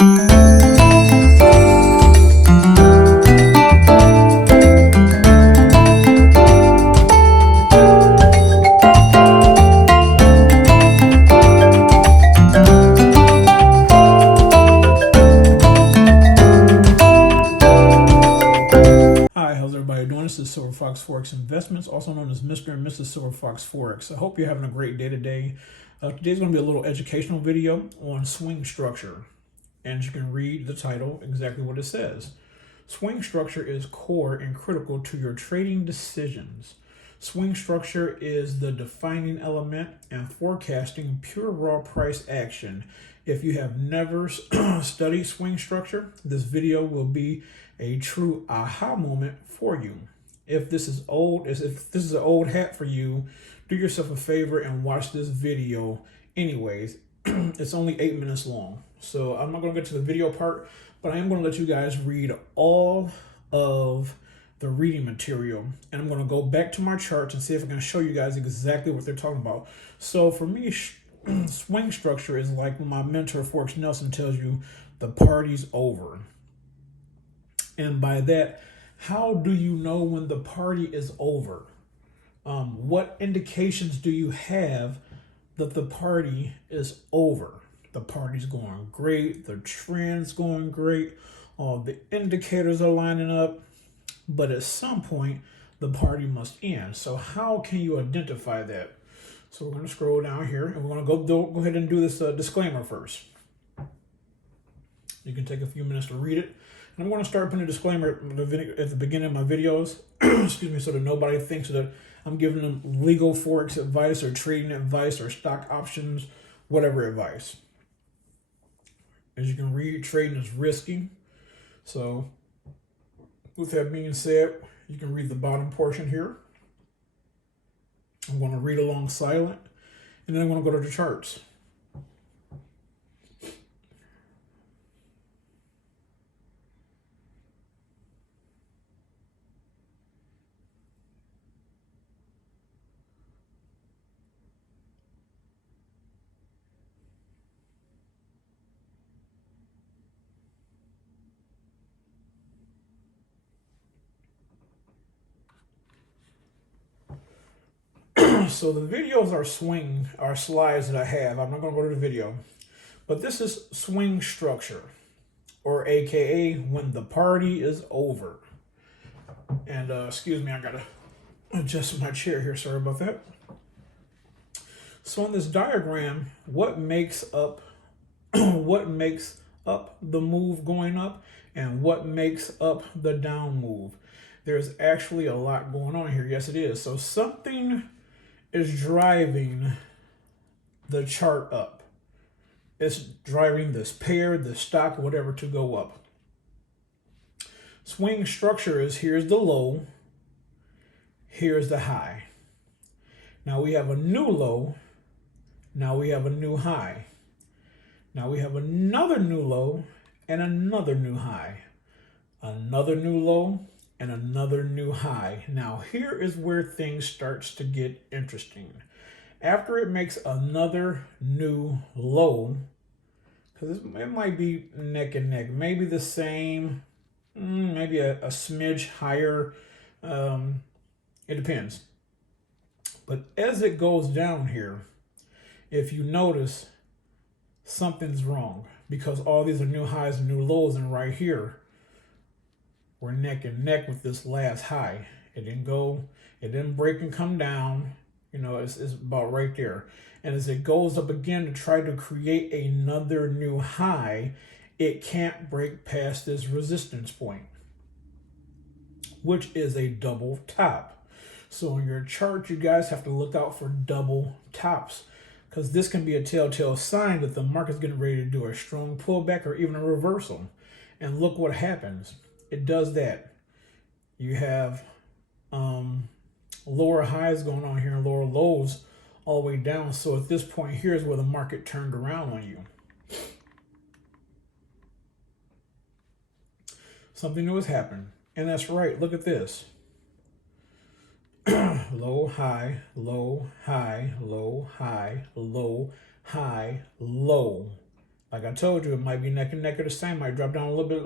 Hi, how's everybody doing? This is Silver Fox Forex Investments, also known as Mr. and Mrs. Silver Fox Forex. I hope you're having a great day today. Today's going to be a little educational video on swing structure. And you can read the title exactly what it says. Swing structure is core and critical to your trading decisions. Swing structure is the defining element and forecasting pure raw price action. If you have never studied swing structure, this video will be a true aha moment for you. If this is an old hat for you, do yourself a favor and watch this video anyways. It's only 8 minutes long, so I'm not going to get to the video part, but I am going to let you guys read all of the reading material, and I'm going to go back to my charts and see if I can show you guys exactly what they're talking about. So for me, swing structure is like when my mentor Forex Nelson tells you the party's over. And by that, how do you know when the party is over? What indications do you have that the party is over? The party's going great, the trend's going great, all the indicators are lining up, but at some point, the party must end. So how can you identify that? So we're going to scroll down here, and we're going to go ahead and do this disclaimer first. You can take a few minutes to read it. And I'm going to start putting a disclaimer at the beginning of my videos, excuse me, so that nobody thinks that I'm giving them legal Forex advice or trading advice or stock options, whatever advice. As you can read, trading is risky. So with that being said, you can read the bottom portion here. I'm going to read along silent, and then I'm going to go to the charts. So the videos are slides that I have. I'm not going to go to the video, but this is swing structure, or AKA when the party is over. And excuse me, I gotta adjust my chair here. Sorry about that. So in this diagram, what makes up what makes up the move going up, and what makes up the down move? There's actually a lot going on here. Yes, it is. So something is driving the chart up. It's driving this pair, the stock, whatever, to go up. Swing structure is here's the low, here's the high. Now we have a new low, now we have a new high. Now we have another new low and another new high. Another new low and another new high. Now here is where things starts to get interesting. After it makes another new low, because it might be neck and neck, maybe the same, maybe a smidge higher, it depends. But as it goes down here, if you notice, something's wrong, because all these are new highs and new lows, and right here, we're neck and neck with this last high. It didn't break and come down. You know, it's about right there. And as it goes up again to try to create another new high, it can't break past this resistance point, which is a double top. So on your chart, you guys have to look out for double tops, because this can be a telltale sign that the market's getting ready to do a strong pullback or even a reversal. And look what happens. It does that. You have lower highs going on here and lower lows all the way down. So at this point here is where the market turned around on you. Something new has happened. And that's right. Look at this. Low, high, low, high, low, high, low, high, low. Like I told you, it might be neck and neck or the same. Might drop down a little bit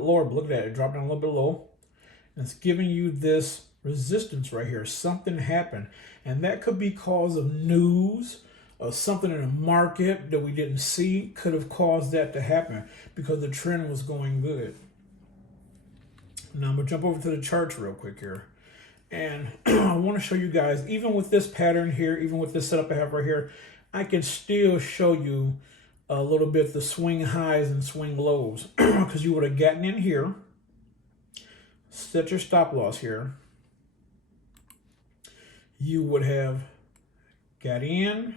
lower. But look at that, it dropped down a little bit low. And it's giving you this resistance right here. Something happened, and that could be cause of news or something in the market that we didn't see could have caused that to happen because the trend was going good. Now I'm gonna jump over to the charts real quick here. And I want to show you guys, even with this pattern here, even with this setup I have right here, I can still show you a little bit the swing highs and swing lows because you would have gotten in here, set your stop loss here. You would have got in,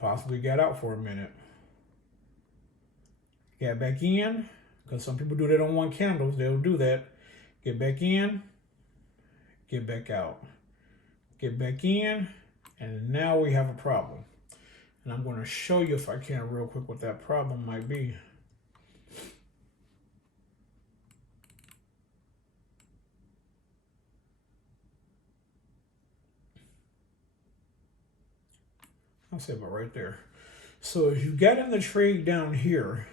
possibly got out for a minute, got back in, because some people do that on one candle. They'll do that. Get back in, get back out, get back in, and now we have a problem. And I'm going to show you, if I can real quick, what that problem might be. I'll say about right there. So as you got in the trade down here,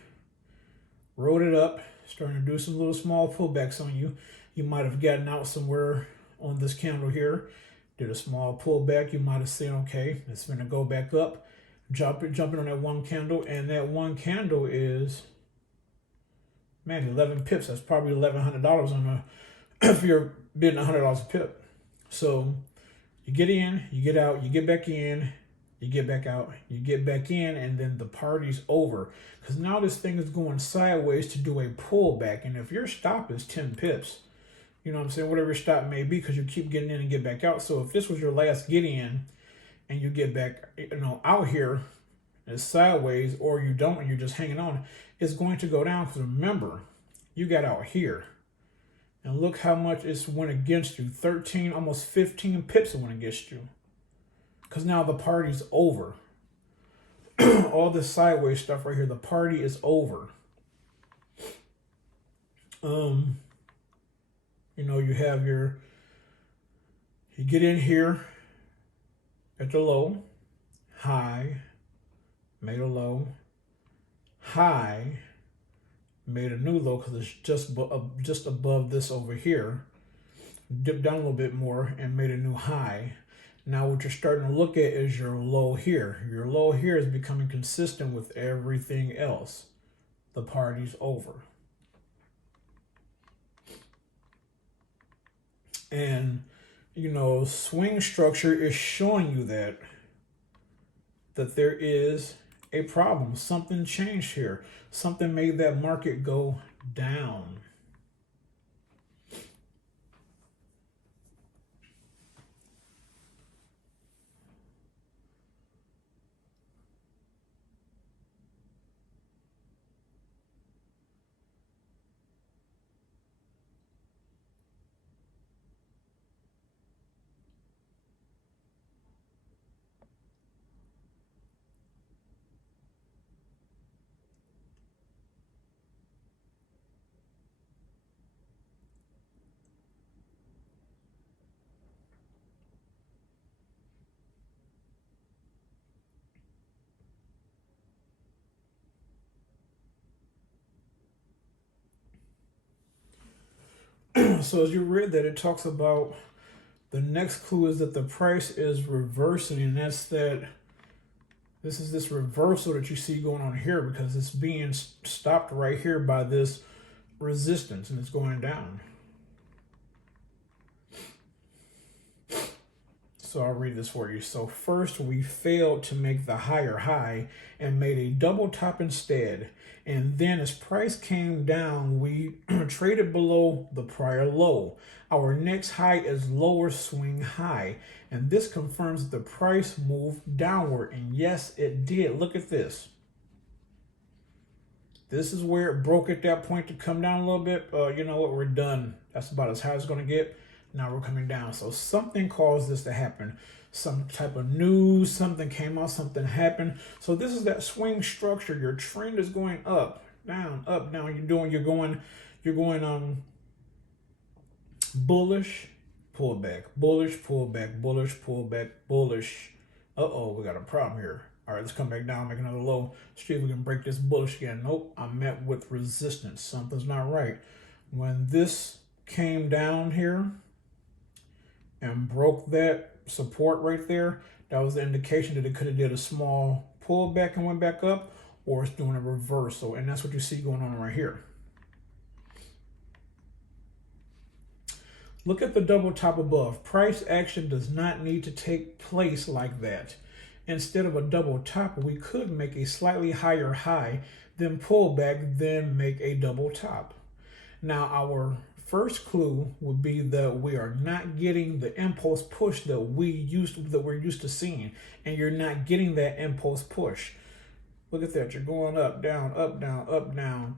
rode it up, starting to do some little small pullbacks on you. You might have gotten out somewhere on this candle here, did a small pullback. You might have said, okay, it's going to go back up, jumping on that one candle, and that one candle is, man, 11 pips. That's probably $1,100 on a, if you're bidding $100 a pip. So you get in, you get out, you get back in, you get back out, you get back in, and then the party's over. Because now this thing is going sideways to do a pullback. And if your stop is 10 pips, you know what I'm saying, whatever your stop may be, because you keep getting in and get back out. So if this was your last get in and you get back, out here, it's sideways, or you don't and you're just hanging on, it's going to go down. Because remember, you got out here. And look how much it's went against you. 13, almost 15 pips it went against you. Because now the party's over. All this sideways stuff right here, the party is over. You have you get in here at the low, high, made a low, high, made a new low because it's just above this over here, dipped down a little bit more and made a new high. Now what you're starting to look at is your low here. Your low here is becoming consistent with everything else. The party's over. And, swing structure is showing you that there is a problem. Something changed here. Something made that market go down. So as you read that, it talks about the next clue is that the price is reversing, and that's that this is this reversal that you see going on here because it's being stopped right here by this resistance and it's going down. So I'll read this for you. So first we failed to make the higher high and made a double top instead. And then as price came down, we traded below the prior low. Our next high is lower swing high. And this confirms that the price moved downward. And yes, it did. Look at this. This is where it broke at that point to come down a little bit. You know what? We're done. That's about as high as it's going to get. Now we're coming down. So something caused this to happen. Some type of news, something came out, something happened. So this is that swing structure. Your trend is going up, down, up, down. You're going bullish, pull back, bullish, pull back, bullish, pull back, bullish. Uh-oh, we got a problem here. All right, let's come back down, make another low. See if we can break this bullish again. Nope, I'm met with resistance. Something's not right. When this came down here and broke that support right there, that was the indication that it could have did a small pullback and went back up, or it's doing a reversal. And that's what you see going on right here. Look at the double top above. Price action does not need to take place like that. Instead of a double top, we could make a slightly higher high, then pull back, then make a double top. Now, our first clue would be that we are not getting the impulse push that we're used to seeing, and you're not getting that impulse push. Look at that. You're going up, down, up, down, up, down.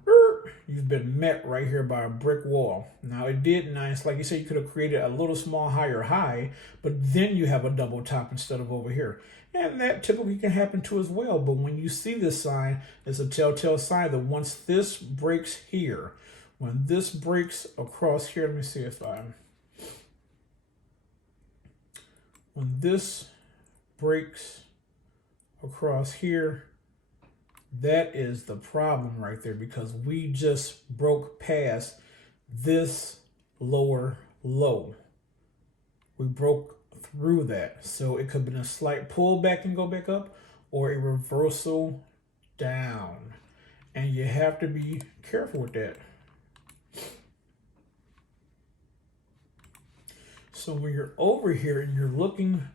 You've been met right here by a brick wall. Now, it did nice. Like you said, you could have created a little small higher high, but then you have a double top instead of over here. And that typically can happen too as well. But when you see this sign, it's a telltale sign that once this breaks here, when this breaks across here, let me see if when this breaks across here, that is the problem right there, because we just broke past this lower low. We broke through that. So it could have been a slight pullback and go back up, or a reversal down. And you have to be careful with that. So when you're over here and you're looking,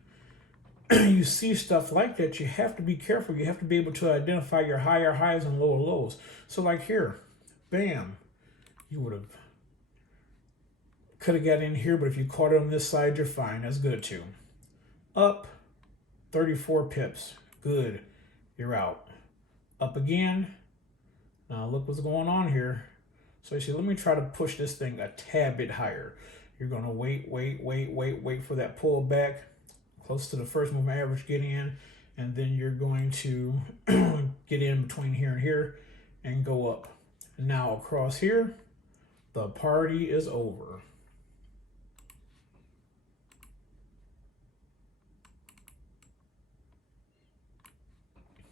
you see stuff like that, you have to be careful. You have to be able to identify your higher highs and lower lows. So like here, bam, you could have got in here, but if you caught it on this side, you're fine. That's good too. Up 34 pips. Good. You're out. Up again. Now look what's going on here. So you see, let me try to push this thing a tad bit higher. You're going to wait for that pull back close to the first moving average, get in, and then you're going to get in between here and here and go up. Now across here, the party is over.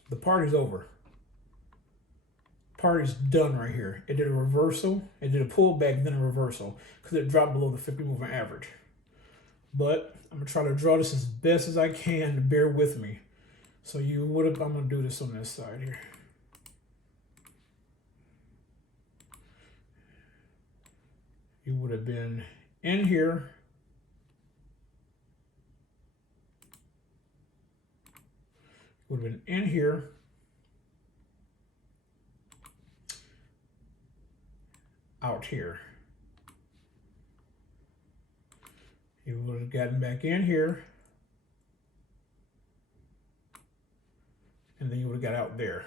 The party's over. Party's done right here. It did a reversal, it did a pullback, then a reversal, because it dropped below the 50 moving average. But I'm gonna try to draw this as best as I can to bear with me. So I'm gonna do this on this side here. You would have been in here. Would have been in here. Out here. You would have gotten back in here, and then you would have got out there.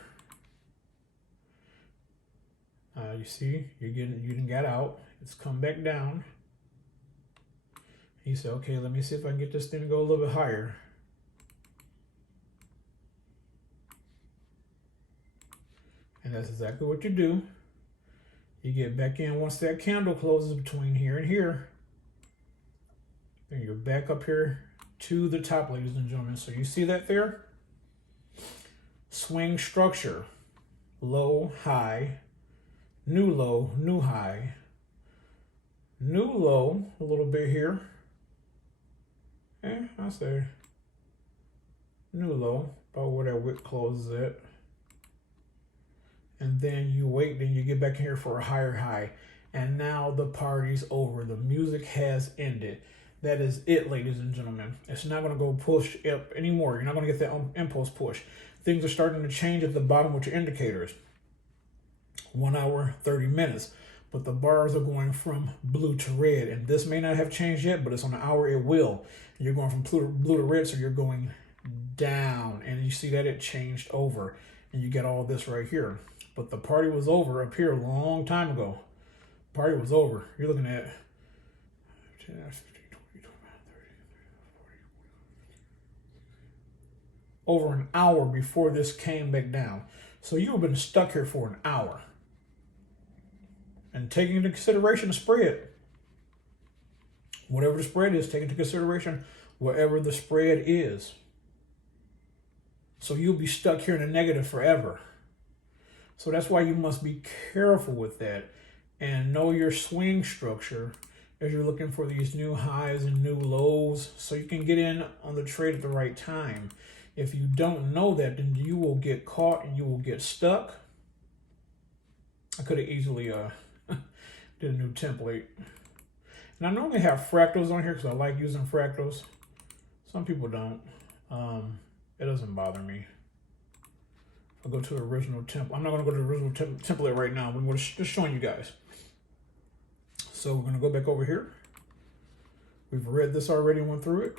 You see, you didn't get out. It's come back down. You say, okay, let me see if I can get this thing to go a little bit higher. And that's exactly what you do. You get back in once that candle closes between here and here. Then you're back up here to the top, ladies and gentlemen. So you see that there? Swing structure. Low, high, new low, new high. New low, a little bit here. I say new low, about where that wick closes at. And then you wait, then you get back in here for a higher high. And now the party's over. The music has ended. That is it, ladies and gentlemen. It's not going to go push up anymore. You're not going to get that impulse push. Things are starting to change at the bottom with your indicators. 1 hour, 30 minutes. But the bars are going from blue to red. And this may not have changed yet, but it's on the hour, it will. You're going from blue to red, so you're going down. And you see that it changed over. And you get all this right here. But the party was over up here a long time ago. Party was over. You're looking at 10, 15, 20, 25, 30, 40. Over an hour before this came back down. So you've been stuck here for an hour. And taking into consideration the spread. Whatever the spread is, take into consideration whatever the spread is. So you'll be stuck here in the negative forever. So that's why you must be careful with that and know your swing structure as you're looking for these new highs and new lows so you can get in on the trade at the right time. If you don't know that, then you will get caught and you will get stuck. I could have easily did a new template. And I normally have fractals on here because I like using fractals. Some people don't. It doesn't bother me. I'll go to the original template. I'm not going to go to the original template right now, but I'm just showing you guys. So we're going to go back over here. We've read this already and went through it.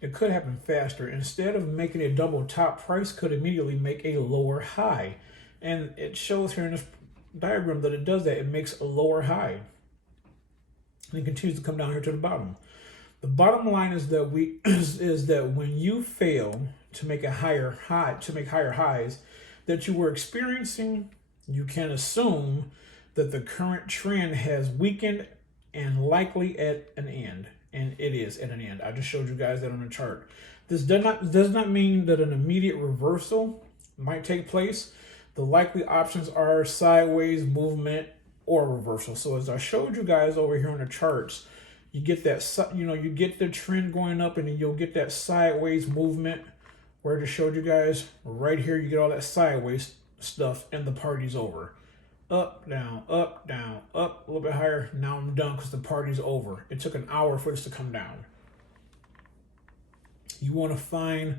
It could happen faster. Instead of making a double top, price could immediately make a lower high. And it shows here in this diagram that it does that. It makes a lower high. And it continues to come down here to the bottom. The bottom line is that is that when you fail to make a higher high, to make higher highs that you were experiencing, you can assume that the current trend has weakened and likely at an end. And it is at an end. I just showed you guys that on the chart. This does not mean that an immediate reversal might take place. The likely options are sideways movement or reversal. So as I showed you guys over here on the charts, you get that, you get the trend going up and then you'll get that sideways movement where I just showed you guys right here. You get all that sideways stuff and the party's over. Up, down, up, a little bit higher. Now I'm done because the party's over. It took an hour for this to come down. You want to find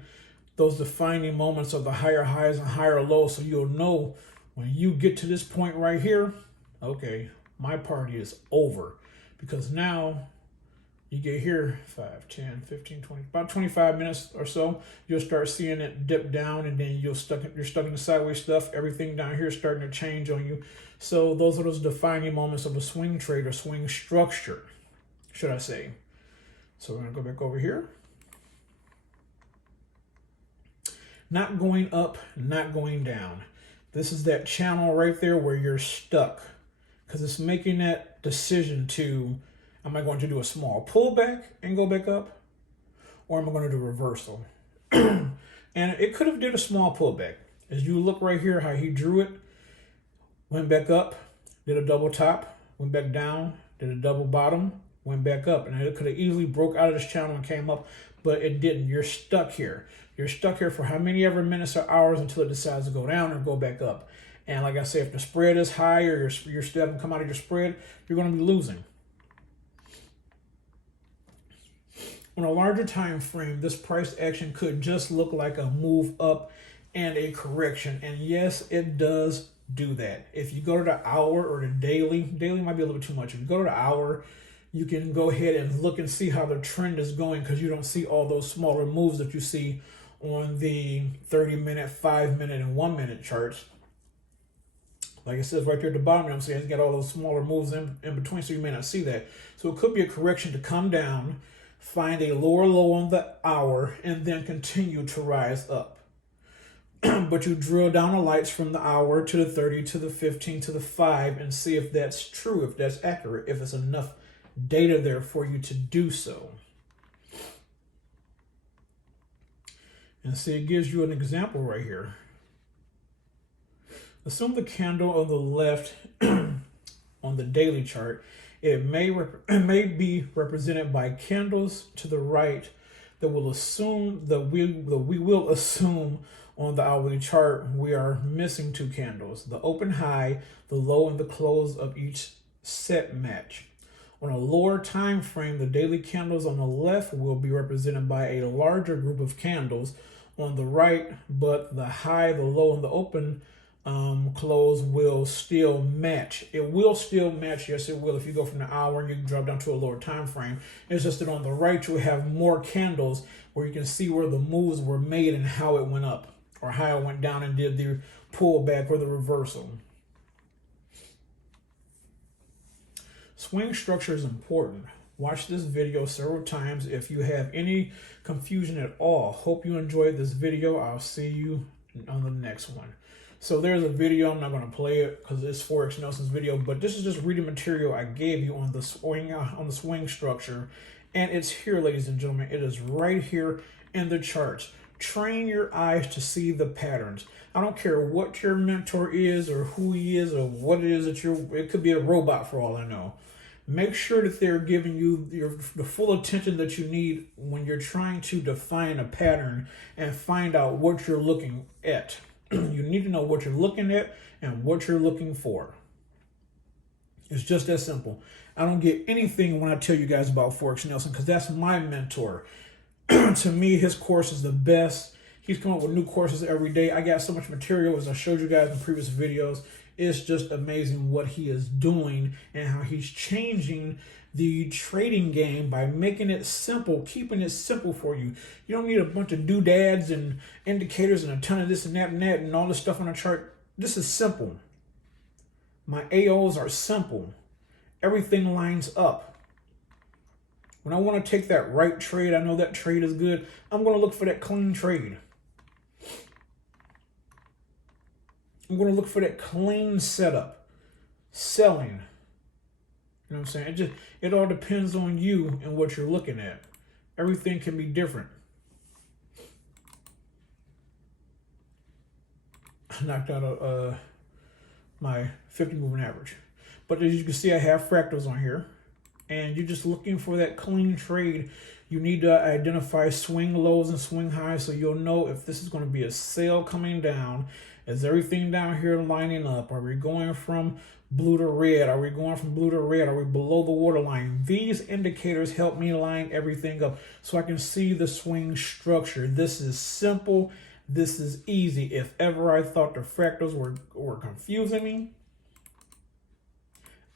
those defining moments of the higher highs and higher lows so you'll know when you get to this point right here, okay, my party is over. Because now you get here 5, 10, 15, 20, about 25 minutes or so, you'll start seeing it dip down and then you're stuck in the sideways stuff. Everything down here is starting to change on you. So those are those defining moments of a swing trade or swing structure, should I say. So we're going to go back over here. Not going up, not going down. This is that channel right there where you're stuck because it's making that decision to, am I going to do a small pullback and go back up? Or am I going to do a reversal? And it could have did a small pullback. As you look right here, how he drew it, went back up, did a double top, went back down, did a double bottom, went back up. And it could have easily broke out of this channel and came up, but it didn't. You're stuck here. You're stuck here for how many ever minutes or hours until it decides to go down or go back up. And like I said, if the spread is high or you're still haven't come out of your spread, you're going to be losing. On a larger time frame, this price action could just look like a move up and a correction. And yes, it does do that. If you go to the hour or the daily might be a little bit too much. If you go to the hour, you can go ahead and look and see how the trend is going because you don't see all those smaller moves that you see on the 30-minute, 5-minute, and 1-minute charts. Like it says right there at the bottom, I'm saying it's got all those smaller moves in between, so you may not see that. So it could be a correction to come down, find a lower low on the hour, and then continue to rise up. But you drill down the lights from the hour to the 30 to the 15 to the 5 and see if that's true, if that's accurate, if it's enough data there for you to do so. And see, it gives you an example right here. Assume the candle on the left on the daily chart, it may be represented by candles to the right that will assume that we will assume on the hourly chart we are missing 2 candles. The open high, the low, and the close of each set match. On a lower time frame, the daily candles on the left will be represented by a larger group of candles on the right, but the high, the low, and the open close will still match. It will still match, yes it will, if you go from the hour and you drop down to a lower time frame. It's just that on the right you have more candles where you can see where the moves were made and how it went up or how it went down and did the pullback or the reversal. Swing structure is important. Watch this video several times if you have any confusion at all. Hope you enjoyed this video. I'll see you on the next one. So there's a video. I'm not going to play it because it's Forex Nelson's video, but this is just reading material I gave you on the swing structure, and it's here, ladies and gentlemen. It is right here in the charts. Train your eyes to see the patterns. I don't care what your mentor is or who he is or what it is that it could be a robot for all I know. Make sure that they're giving you the full attention that you need when you're trying to define a pattern and find out what you're looking at. You need to know what you're looking at and what you're looking for. It's just that simple. I don't get anything when I tell you guys about Forex Nelson because that's my mentor. To me, his course is the best. He's coming up with new courses every day. I got so much material, as I showed you guys in previous videos. It's just amazing what he is doing and how he's changing the trading game by making it simple, keeping it simple for you. You don't need a bunch of doodads and indicators and a ton of this and that and all this stuff on a chart. This is simple. My AOs are simple. Everything lines up. When I want to take that right trade, I know that trade is good. I'm going to look for that clean trade. I'm going to look for that clean setup. Selling. You know what I'm saying? It all depends on you and what you're looking at. Everything can be different. I knocked out my 50 moving average. But as you can see, I have fractals on here. And you're just looking for that clean trade. You need to identify swing lows and swing highs so you'll know if this is going to be a sale coming down. Is everything down here lining up? Are we going from blue to red? Are we going from blue to red? Are we below the waterline? These indicators help me line everything up so I can see the swing structure. This is simple. This is easy. If ever I thought the fractals were confusing me,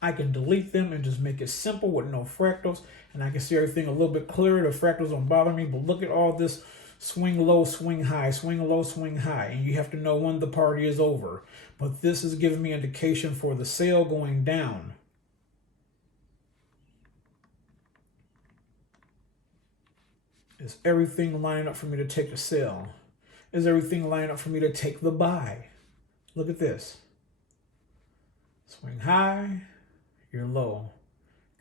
I can delete them and just make it simple with no fractals, and I can see everything a little bit clearer. The fractals don't bother me, but look at all this swing low, swing high, swing low, swing high, and you have to know when the party is over. But this is giving me indication for the sale going down. Is everything lining up for me to take the sell? Is everything lining up for me to take the buy? Look at this. Swing high. You're low.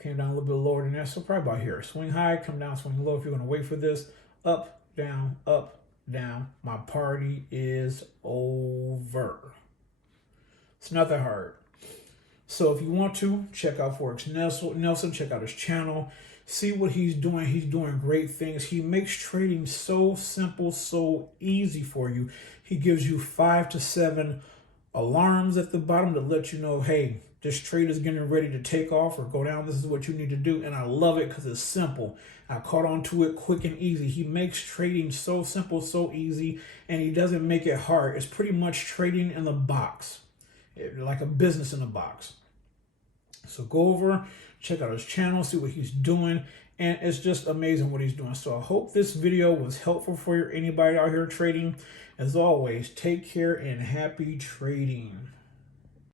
Came down a little bit lower than that, so probably about here. Swing high, come down, swing low. If you're going to wait for this, up, down, up, down. My party is over. It's not that hard. So if you want to, check out Forex Nelson, check out his channel, see what he's doing. He's doing great things. He makes trading so simple, so easy for you. He gives you 5 to 7 alarms at the bottom to let you know, hey, this trade is getting ready to take off or go down. This is what you need to do. And I love it because it's simple. I caught on to it quick and easy. He makes trading so simple, so easy, and he doesn't make it hard. It's pretty much trading in the box, like a business in a box. So go over, check out his channel, see what he's doing, and it's just amazing what he's doing. So I hope this video was helpful for anybody out here trading. As always, take care and happy trading.